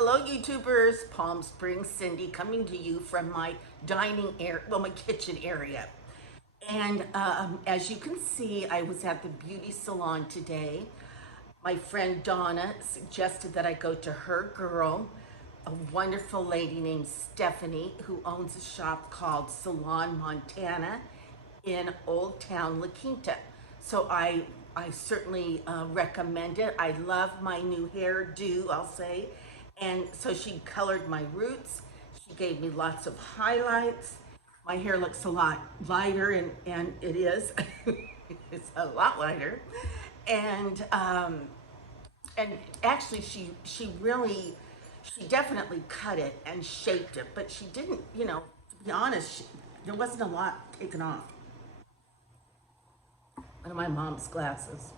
Hello YouTubers, Palm Springs Cindy coming to you from my dining area, well my kitchen area. And as you can see, I was at the beauty salon today. My friend Donna suggested that I go to her girl, a wonderful lady named Stephanie, who owns a shop called Salon Montana in Old Town La Quinta. So I certainly recommend it. I love my new hairdo, I'll say. And so she colored my roots. She gave me lots of highlights. My hair looks a lot lighter, and it is. It's a lot lighter. And actually she definitely cut it and shaped it, but she didn't, to be honest, there wasn't a lot taken off. One of my mom's glasses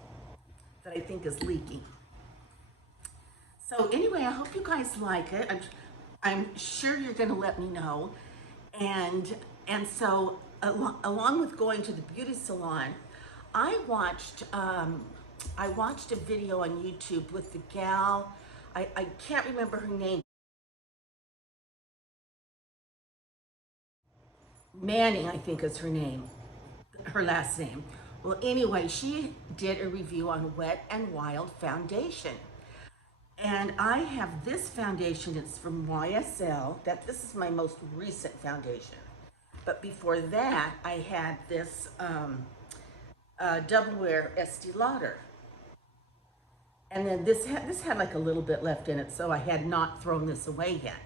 that I think is leaking. So anyway, I hope you guys like it. I'm sure you're going to let me know. And so along with going to the beauty salon, I watched a video on YouTube with the gal. I can't remember her name. Manning, I think is her name, her last name. Well, anyway, she did a review on Wet n Wild foundation. And I have this foundation, it's from YSL, this is my most recent foundation. But before that, I had this Double Wear Estee Lauder. And then this had like a little bit left in it, so I had not thrown this away yet.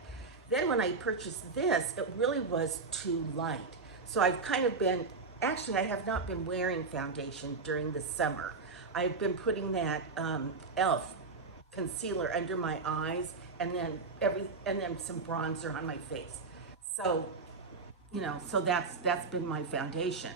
Then when I purchased this, it really was too light. So I've kind of been, actually I have not been wearing foundation during the summer. I've been putting that e.l.f. concealer under my eyes, and then some bronzer on my face. So, so that's been my foundation.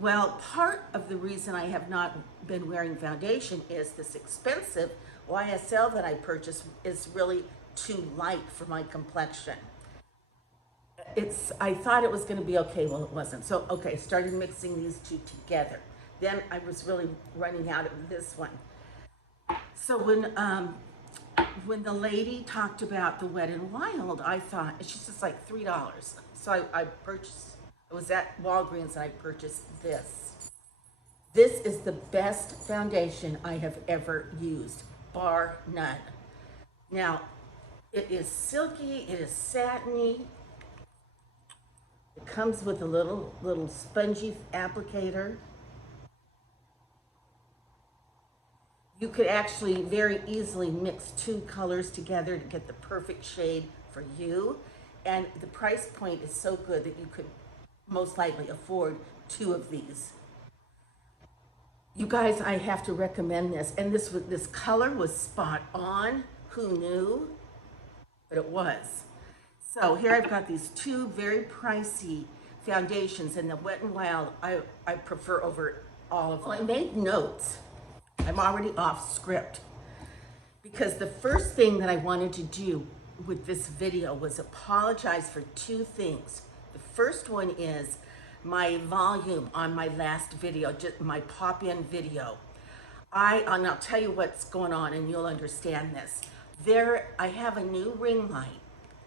Well, part of the reason I have not been wearing foundation is this expensive YSL that I purchased is really too light for my complexion. I thought it was going to be okay, well it wasn't. So okay, started mixing these two together. Then I was really running out of this one. So when the lady talked about the Wet n Wild, I thought it's just like $3. So I purchased. I was at Walgreens and I purchased this. This is the best foundation I have ever used, bar none. Now, it is silky. It is satiny. It comes with a little spongy applicator. You could actually very easily mix two colors together to get the perfect shade for you. And the price point is so good that you could most likely afford two of these. You guys, I have to recommend this. And this color was spot on. Who knew? But it was. So here I've got these two very pricey foundations, and the Wet n Wild I prefer over all of them. Well, I made notes. I'm already off script because the first thing that I wanted to do with this video was apologize for two things. The first one is my volume on my last video, just my pop-in video. And I'll tell you what's going on and you'll understand this. I have a new ring light,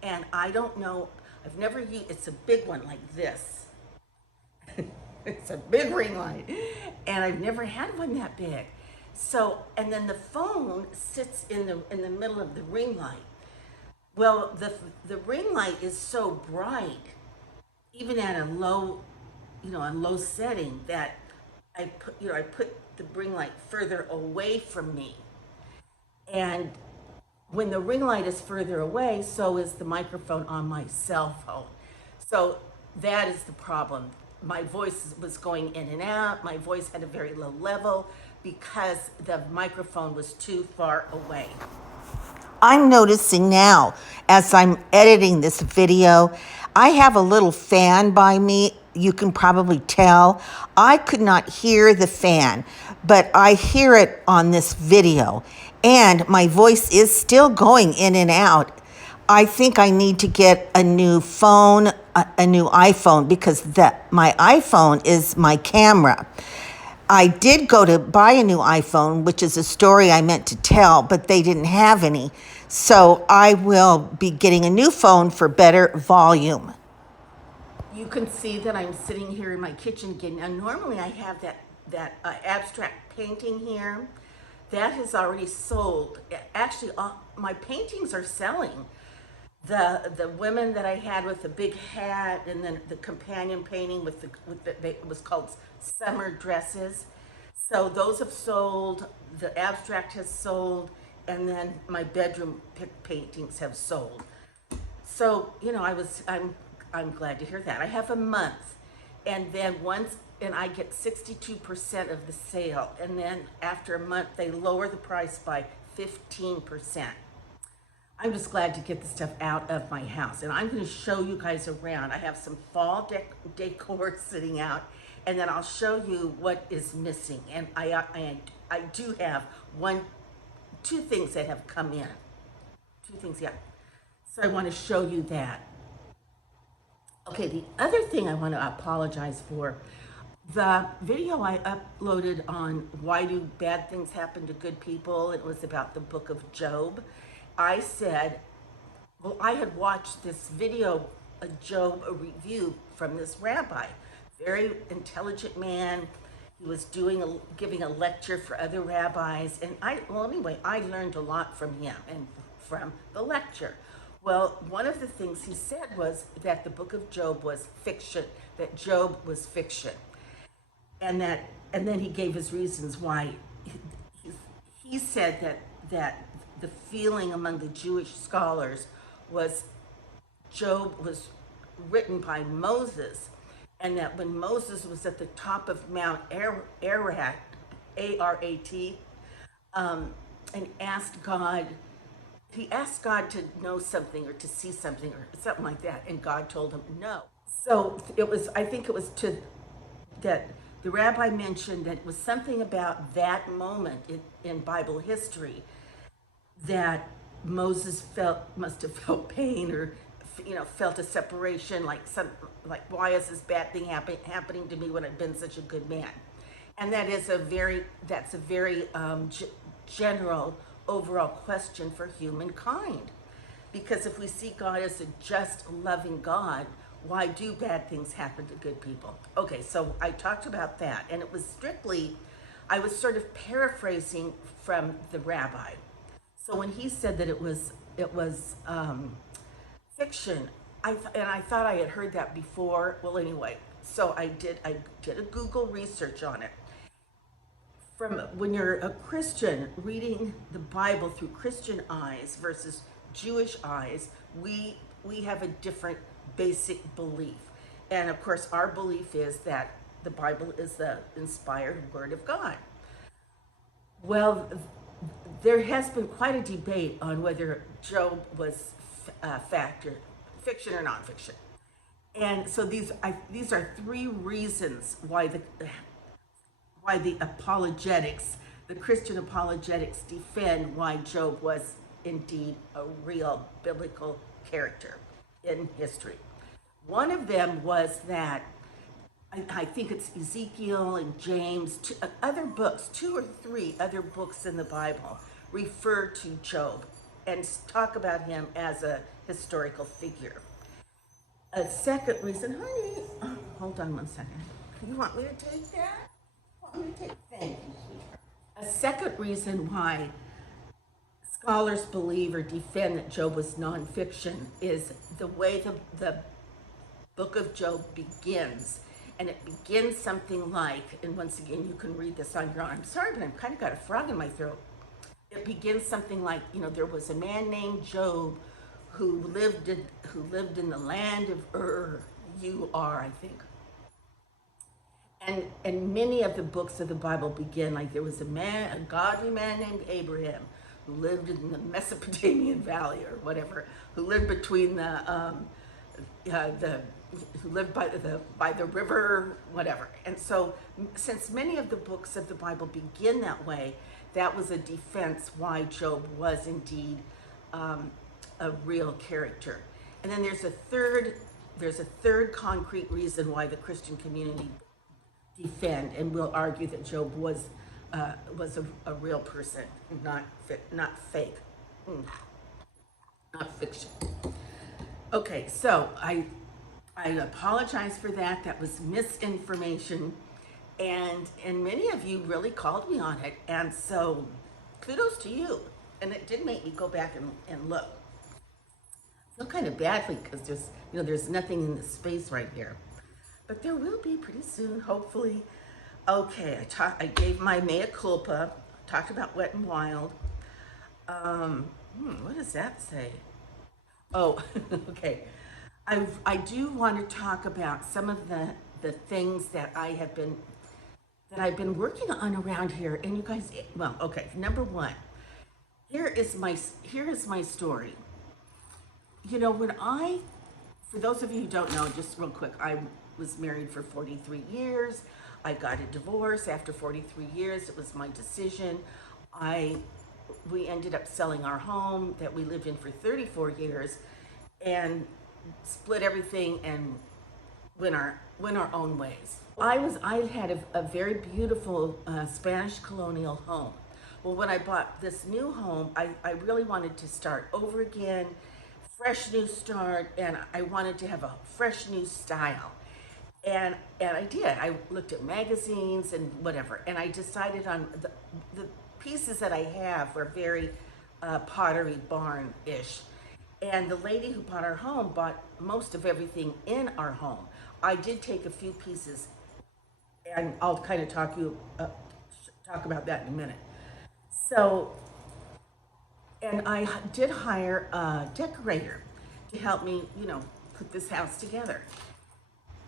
and I don't know, I've never used, it's a big one like this. It's a big ring light, and I've never had one that big. So, and then the phone sits in the middle of the ring light. Well, the ring light is so bright, even at a low, a low setting, that I put the ring light further away from me. And when the ring light is further away, so is the microphone on my cell phone. So that is the problem. My voice was going in and out. My voice had a very low level because the microphone was too far away. I'm noticing now, as I'm editing this video, I have a little fan by me. You can probably tell. I could not hear the fan, but I hear it on this video. And my voice is still going in and out. I think I need to get a new phone, a new iPhone, because my iPhone is my camera. I did go to buy a new iPhone, which is a story I meant to tell, but they didn't have any. So I will be getting a new phone for better volume. You can see that I'm sitting here in my kitchen again. Now, normally I have that abstract painting here. That has already sold. Actually, my paintings are selling. The women that I had with the big hat, and then the companion painting it was called Summer Dresses. So those have sold. The abstract has sold, and then my bedroom paintings have sold. So, I'm glad to hear that. I have a month, and then I get 62% of the sale, and then after a month they lower the price by 15%. I'm just glad to get the stuff out of my house, and I'm going to show you guys around. I have some fall decor sitting out, and then I'll show you what is missing. And I do have two things that have come in. Two things, yeah. So I want to show you that. Okay, the other thing I want to apologize for, the video I uploaded on why do bad things happen to good people, it was about the book of Job. I said, well, I had watched this video, a review from this rabbi, very intelligent man. He was giving a lecture for other rabbis, and I learned a lot from him and from the lecture. Well, one of the things he said was that the book of Job was fiction, that Job was fiction, and then he gave his reasons why. He said that the feeling among the Jewish scholars was Job was written by Moses, and that when Moses was at the top of Mount Ararat, A-R-A-T, and he asked God to know something or to see something or something like that, and God told him no. So I think it was that the rabbi mentioned that it was something about that moment in Bible history that Moses must have felt pain, or felt a separation, like why is this bad thing happening to me when I've been such a good man? And that's a very general overall question for humankind, because if we see God as a just, loving God, why do bad things happen to good people? Okay, so I talked about that, and I was sort of paraphrasing from the rabbi. So when he said that it was fiction, I thought I had heard that before. Well, anyway, so I did a Google research on it. From when you're a Christian reading the Bible through Christian eyes versus Jewish eyes, we have a different basic belief. And of course, our belief is that the Bible is the inspired word of God. Well, there has been quite a debate on whether Job was fiction or nonfiction. And so these are three reasons why the apologetics, the Christian apologetics, defend why Job was indeed a real biblical character in history. One of them was that I think it's Ezekiel and James, other books, two or three other books in the Bible refer to Job and talk about him as a historical figure. A second reason, honey, hold on one second. You want me to take that? Thank you, sweetheart. A second reason why scholars believe or defend that Job was nonfiction is the way the book of Job begins. And it begins something like, and once again, you can read this on your own. I'm sorry, but I've kind of got a frog in my throat. It begins something like, there was a man named Job who lived in the land of Ur, I think. And many of the books of the Bible begin like there was a godly man named Abraham who lived in the Mesopotamian Valley or whatever, who lived between who lived by the river, whatever. And so, since many of the books of the Bible begin that way, that was a defense why Job was indeed a real character. And then there's a third concrete reason why the Christian community defend and will argue that Job was a real person, not fake. fiction. Okay, so I apologize for that. That was misinformation, and many of you really called me on it, and so kudos to you. And it did make me go back and look. I feel kind of badly because there's nothing in this space right here, but there will be pretty soon, hopefully. Okay, I gave my mea culpa. Talked about Wet and Wild. What does that say? Oh, okay. I do want to talk about some of the things that I've been working on around here. And you guys, well, okay. Number one, here is my story. You know, for those of you who don't know, just real quick, I was married for 43 years. I got a divorce after 43 years. It was my decision. We ended up selling our home that we lived in for 34 years and split everything and went our own ways. I had a very beautiful Spanish colonial home. Well, when I bought this new home, I really wanted to start over again, fresh new start, and I wanted to have a fresh new style. And I did. I looked at magazines and whatever, and I decided on the pieces that I have were very Pottery Barn-ish. And the lady who bought our home bought most of everything in our home. I did take a few pieces, and I'll kind of talk about that in a minute. So, and I did hire a decorator to help me, put this house together.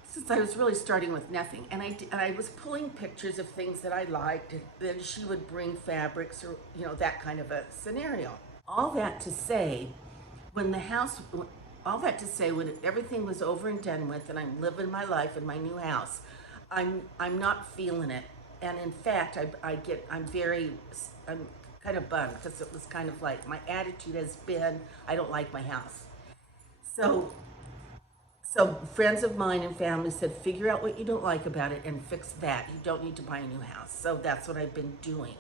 Since I was really starting with nothing, and I was pulling pictures of things that I liked, and then she would bring fabrics or that kind of a scenario. All that to say, when everything was over and done with, and I'm living my life in my new house, I'm not feeling it, and in fact, I'm kind of bummed because it was kind of like my attitude has been, I don't like my house. So friends of mine and family said, figure out what you don't like about it and fix that. You don't need to buy a new house. So that's what I've been doing.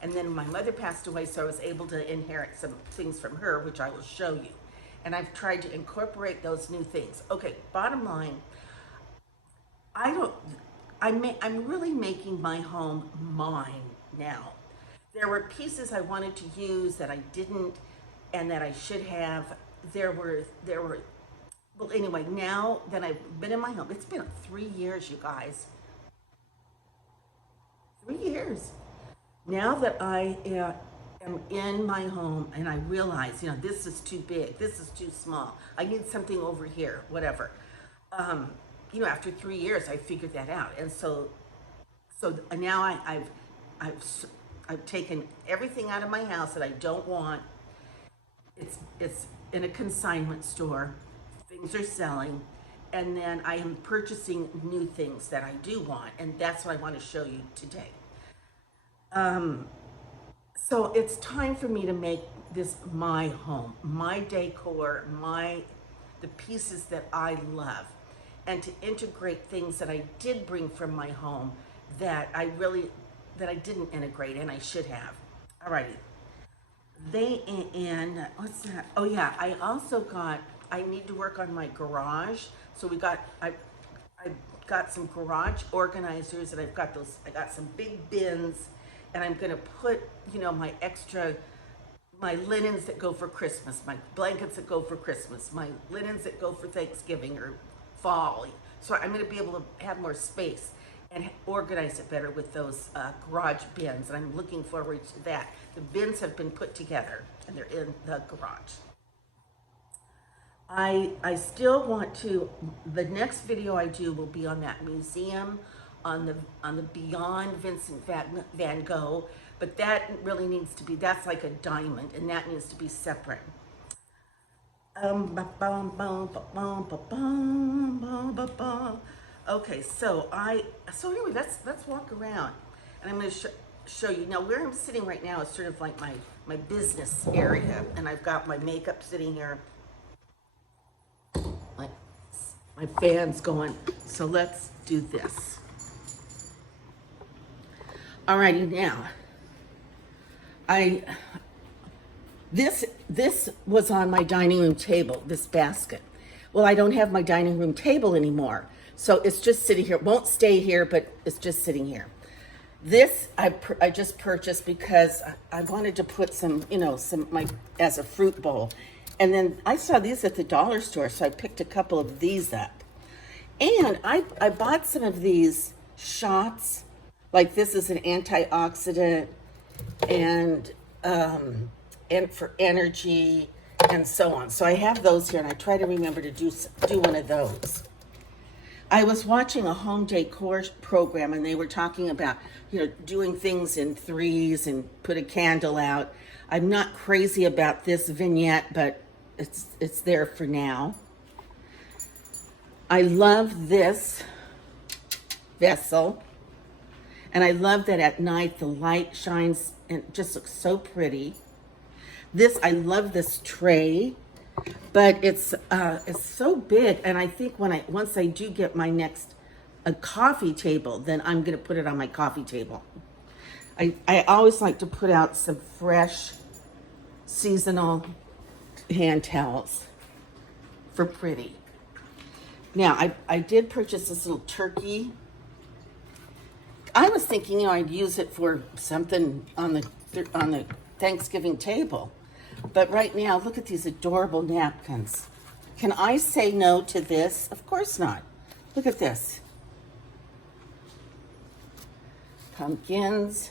And then my mother passed away, so I was able to inherit some things from her, which I will show you. And I've tried to incorporate those new things. Okay, bottom line, I'm really making my home mine now. There were pieces I wanted to use that I didn't and that I should have. Well, anyway, now that I've been in my home, it's been 3 years, you guys. 3 years. Now that I am in my home and I realize, this is too big, this is too small, I need something over here, whatever. After 3 years, I figured that out. And so now I've taken everything out of my house that I don't want. It's in a consignment store. Things are selling, and then I am purchasing new things that I do want, and that's what I want to show you today. So it's time for me to make this my home, my decor, the pieces that I love, and to integrate things that I did bring from my home that I didn't integrate and I should have. Alrighty. What's that? Oh yeah, I need to work on my garage. So I got some garage organizers, and I got some big bins, and I'm gonna put, my linens that go for Christmas, my blankets that go for Christmas, my linens that go for Thanksgiving or fall. So I'm gonna be able to have more space and organize it better with those garage bins, and I'm looking forward to that. The bins have been put together, and they're in the garage. I still want to, the next video I do will be on that museum, on the Beyond Vincent Van Gogh, but that really needs to be, that's like a diamond, and that needs to be separate. Okay, so anyway, let's walk around, and I'm going to show you. Now, where I'm sitting right now is sort of like my business area, and I've got my makeup sitting here. My fan's going, so let's do this. Alrighty, now, this this was on my dining room table, this basket. Well, I don't have my dining room table anymore. So it's just sitting here. It won't stay here, but it's just sitting here. This I just purchased because I wanted to put some, some my as a fruit bowl. And then I saw these at the dollar store, so I picked a couple of these up. And I bought some of these shots. Like this is an antioxidant and for energy and so on. So I have those here, and I try to remember to do one of those. I was watching a home decor program, and they were talking about, doing things in threes and put a candle out. I'm not crazy about this vignette, but it's there for now. I love this vessel, and I love that at night the light shines and it just looks so pretty. I love this tray. But it's so big, and I think once I do get my next a coffee table, then I'm gonna put it on my coffee table. I always like to put out some fresh seasonal hand towels for pretty. Now I did purchase this little turkey. I was thinking I'd use it for something on the Thanksgiving table. But right now, look at these adorable napkins. Can I say no to this? Of course not. Look at this. Pumpkins.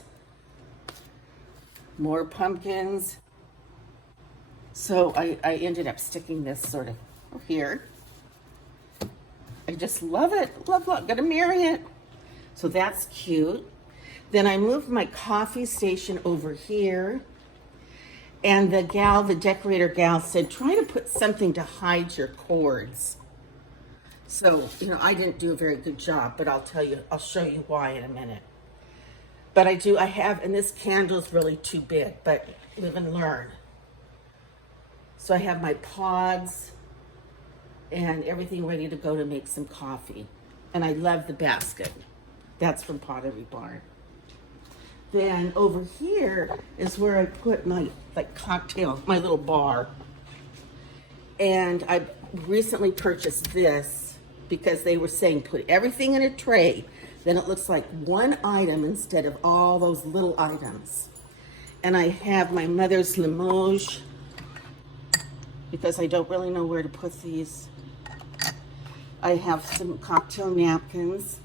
More pumpkins. So I ended up sticking this sort of here. I just love it. Love. Gonna marry it. So that's cute. Then I moved my coffee station over here. And the decorator gal said, try to put something to hide your cords. So, I didn't do a very good job, but I'll show you why in a minute. But I have, and this candle's really too big, but live and learn. So I have my pods and everything ready to go to make some coffee. And I love the basket. That's from Pottery Barn. Then over here is where I put my cocktail, my little bar. And I recently purchased this because they were saying put everything in a tray. Then it looks like one item instead of all those little items. And I have my mother's Limoges because I don't really know where to put these. I have some cocktail napkins.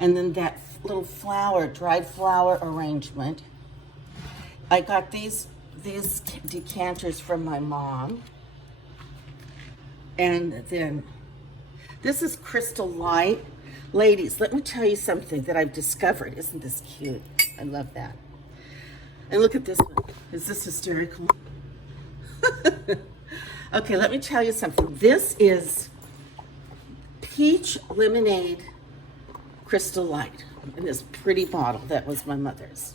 And then that little dried flower arrangement. I got these decanters from my mom. And then this is Crystal Light. Ladies, let me tell you something that I've discovered. Isn't this cute? I love that. And look at this one. Is this hysterical? Okay, let me tell you something. This is peach lemonade Crystal Light in this pretty bottle that was my mother's.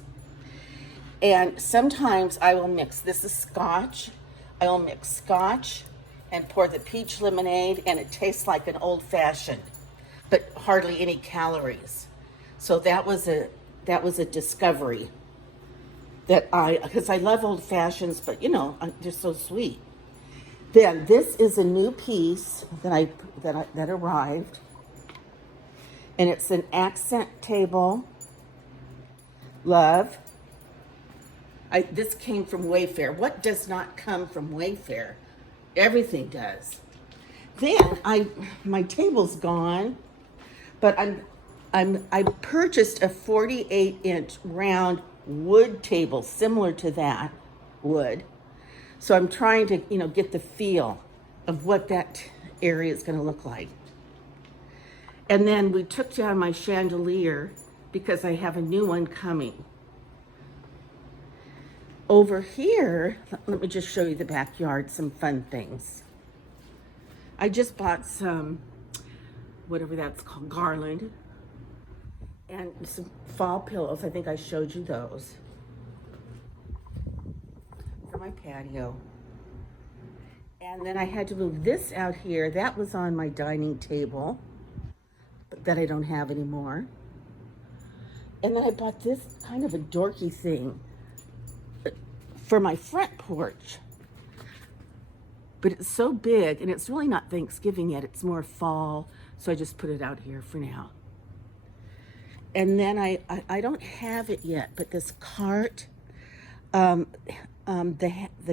And sometimes I will mix, this is scotch, I will mix scotch and pour the peach lemonade, and it tastes like an old-fashioned, but hardly any calories. So that was a discovery that because I love old-fashions, but they're so sweet. Then this is a new piece that arrived. And it's an accent table. Love. This came from Wayfair. What does not come from Wayfair? Everything does. Then my table's gone, but I purchased a 48-inch round wood table similar to that wood. So I'm trying to get the feel of what that area is going to look like. And then we took down my chandelier because I have a new one coming. Over here, let me just show you the backyard, some fun things. I just bought some, whatever that's called, garland, and some fall pillows. I think I showed you those. For my patio. And then I had to move this out here. That was on my dining table, but that I don't have anymore. And then I bought this kind of a dorky thing for my front porch. but it's so big, and it's really not Thanksgiving yet. It's more fall, so I just put it out here for now. And then I don't have it yet, but this cart, the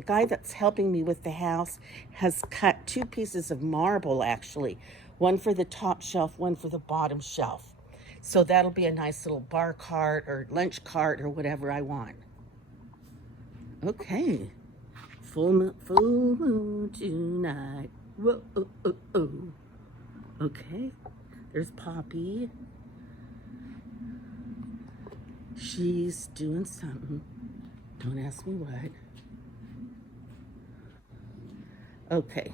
guy that's helping me with the house has cut 2 pieces of marble, actually, one for the top shelf, one for the bottom shelf. So that'll be a nice little bar cart or lunch cart or whatever I want. Okay, full moon tonight. Whoa, oh, oh, oh. Okay, there's Poppy. She's doing something. Don't ask me what. Okay.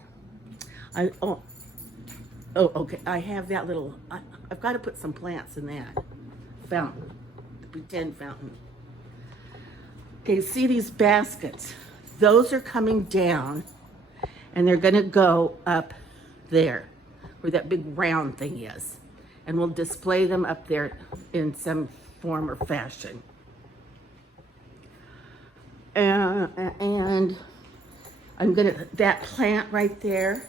Okay. I have that little. I've got to put some plants in that fountain, the pretend fountain. Okay, see these baskets? Those are coming down, and they're gonna go up there, where that big round thing is, and we'll display them up there in some form or fashion. And I'm gonna, that plant right there,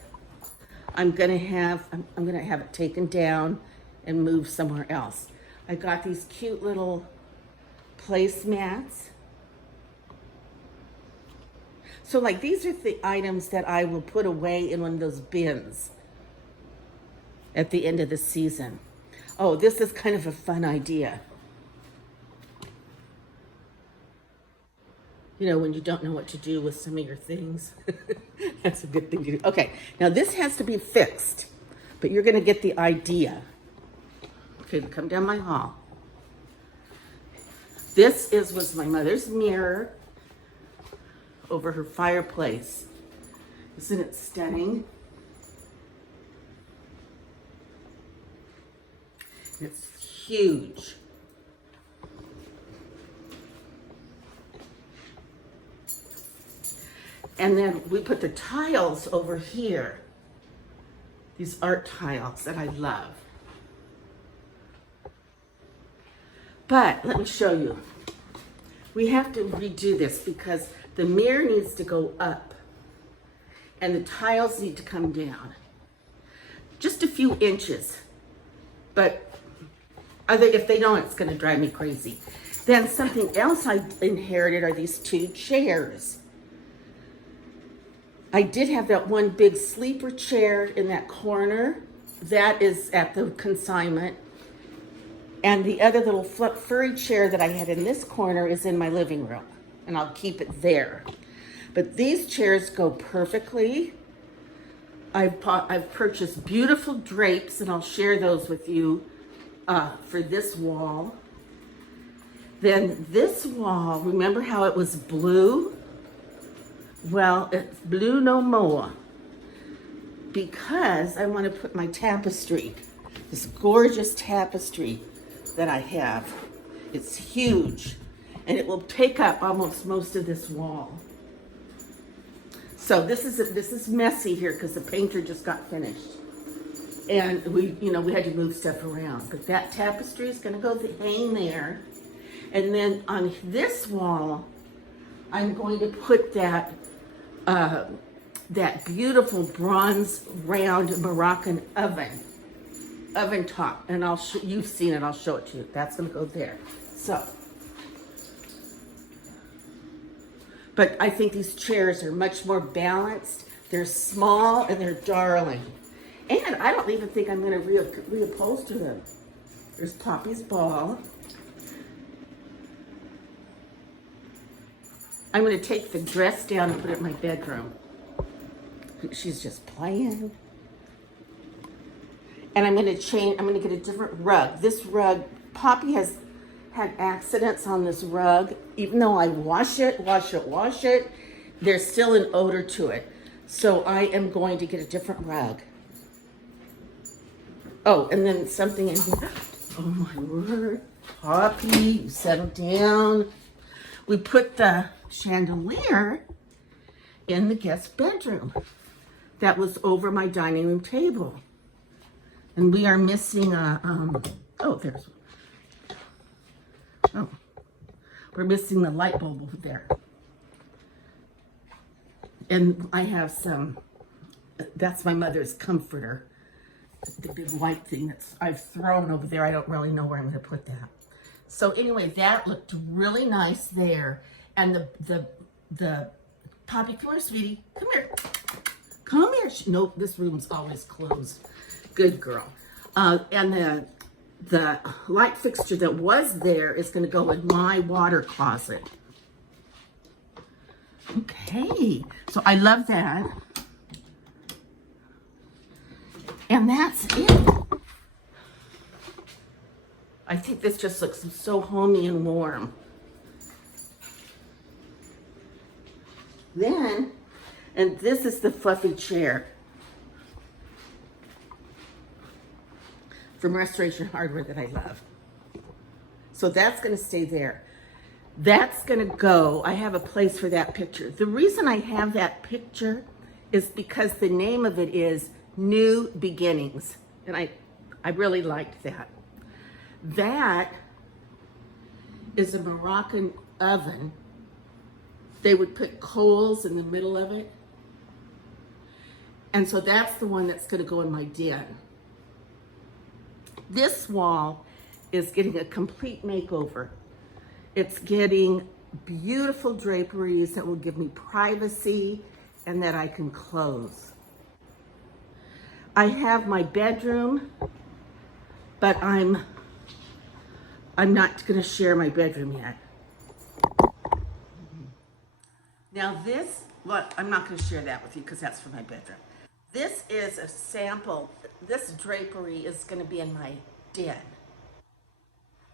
I'm gonna have it taken down and moved somewhere else. I got these cute little placemats. So like these are the items that I will put away in one of those bins at the end of the season. Oh, this is kind of a fun idea. You know, when you don't know what to do with some of your things. That's a good thing to do. Okay, now this has to be fixed, but you're gonna get the idea. Okay, come down my hall. This was my mother's mirror over her fireplace. Isn't it stunning? It's huge. And then we put the tiles over here. These art tiles that I love. But let me show you. We have to redo this because the mirror needs to go up and the tiles need to come down. Just a few inches. But if they don't, it's gonna drive me crazy. Then something else I inherited are these 2 chairs. I did have that one big sleeper chair in that corner. That is at the consignment. And the other little furry chair that I had in this corner is in my living room. And I'll keep it there. But these chairs go perfectly. I've purchased beautiful drapes, and I'll share those with you for this wall. Then this wall, remember how it was blue? Well, it's blue no more because I want to put my tapestry, this gorgeous tapestry that I have. It's huge and it will take up almost most of this wall. So this is messy here because the painter just got finished. And we had to move stuff around, but that tapestry is going to go hang there. And then on this wall, I'm going to put that beautiful bronze round Moroccan oven top, and you've seen it. I'll show it to you. That's going to go there. So, but I think these chairs are much more balanced. They're small and they're darling. And I don't even think I'm going to reupholster them. There's Poppy's ball. I'm going to take the dress down and put it in my bedroom. She's just playing. And I'm going to get a different rug. This rug, Poppy has had accidents on this rug. Even though I wash it, there's still an odor to it. So I am going to get a different rug. Oh, and then something in here. Oh my word. Poppy, settle down. We put the chandelier in the guest bedroom that was over my dining room table. And we are missing we're missing the light bulb over there. And I have some That's my mother's comforter. The big white thing that's I've thrown over there. I don't really know where I'm going to put that. So anyway, that looked really nice there. And the Poppy, come here, sweetie. Come here. Come here. Nope, this room's always closed. Good girl. And the light fixture that was there is going to go in my water closet. Okay, so I love that. And that's it. I think this just looks so homey and warm. Then, and this is the fluffy chair from Restoration Hardware that I love. So that's going to stay there. That's going to go. I have a place for that picture. The reason I have that picture is because the name of it is New Beginnings. And I really liked that. That is a Moroccan oven. They would put coals in the middle of it. And so that's the one that's going to go in my den. This wall is getting a complete makeover. It's getting beautiful draperies that will give me privacy and that I can close. I have my bedroom, but I'm not going to share my bedroom yet. Now this, well, I'm not going to share that with you because that's for my bedroom. This is a sample. This drapery is going to be in my den.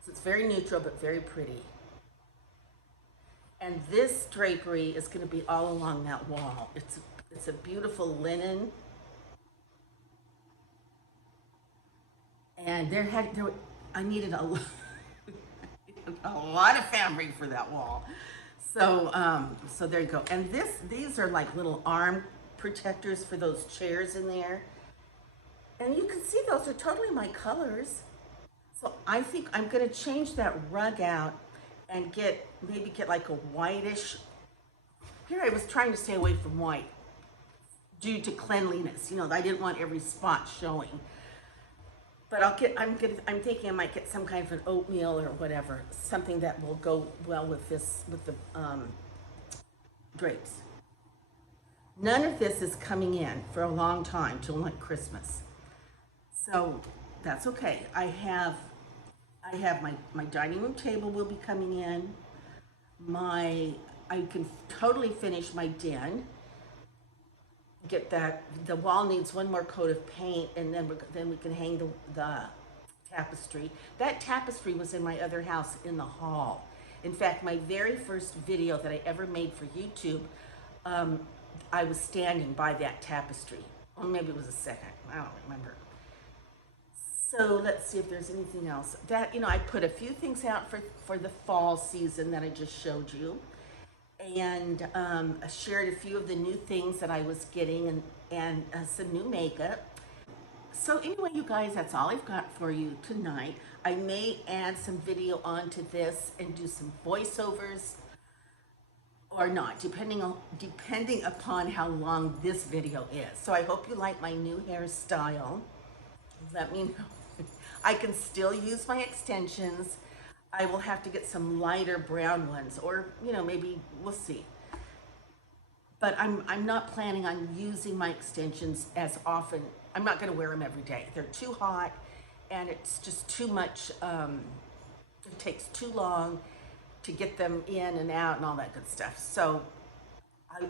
So it's very neutral but very pretty. And this drapery is going to be all along that wall. It's a beautiful linen. And I needed a lot of fabric for that wall. So so there you go. And these are like little arm protectors for those chairs in there. And you can see those are totally my colors. So I think I'm going to change that rug out and maybe get like a whitish. Here I was trying to stay away from white due to cleanliness. You know, I didn't want every spot showing. But I'm thinking I might get some kind of an oatmeal or whatever, something that will go well with the drapes. None of this is coming in for a long time, till like Christmas. So that's okay. I have my dining room table will be coming in. I can totally finish my den. Get that, the wall needs one more coat of paint, and then we can hang the tapestry. That tapestry was in my other house in the hall. In fact, my very first video that I ever made for YouTube, I was standing by that tapestry. Or maybe it was a second, I don't remember. So let's see if there's anything else. That, you know, I put a few things out for the fall season that I just showed you. And I shared a few of the new things that I was getting and some new makeup. So anyway, you guys, that's all I've got for you tonight. I may add some video onto this and do some voiceovers or not, depending upon how long this video is. So I hope you like my new hairstyle. Let me know. I can still use my extensions. I will have to get some lighter brown ones, or, you know, maybe we'll see. But I'm not planning on using my extensions as often. I'm not going to wear them every day. They're too hot, and it's just too much. It takes too long to get them in and out and all that good stuff. So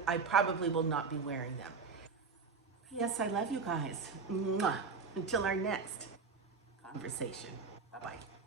I probably will not be wearing them. P.S. I love you guys. Mwah. Until our next conversation. Bye-bye.